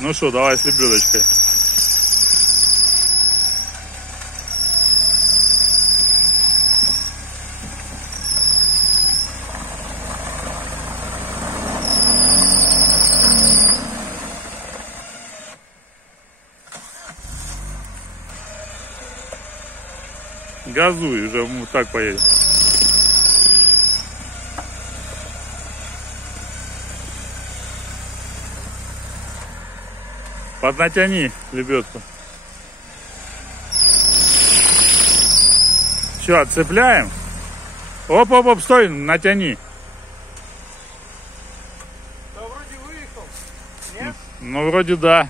Ну что, давай с лебедочкой. Газуй, уже вот так поедем. Поднатяни лебедку. Все, отцепляем. Оп, стой, натяни. Да вроде выехал. Нет? Ну, вроде да.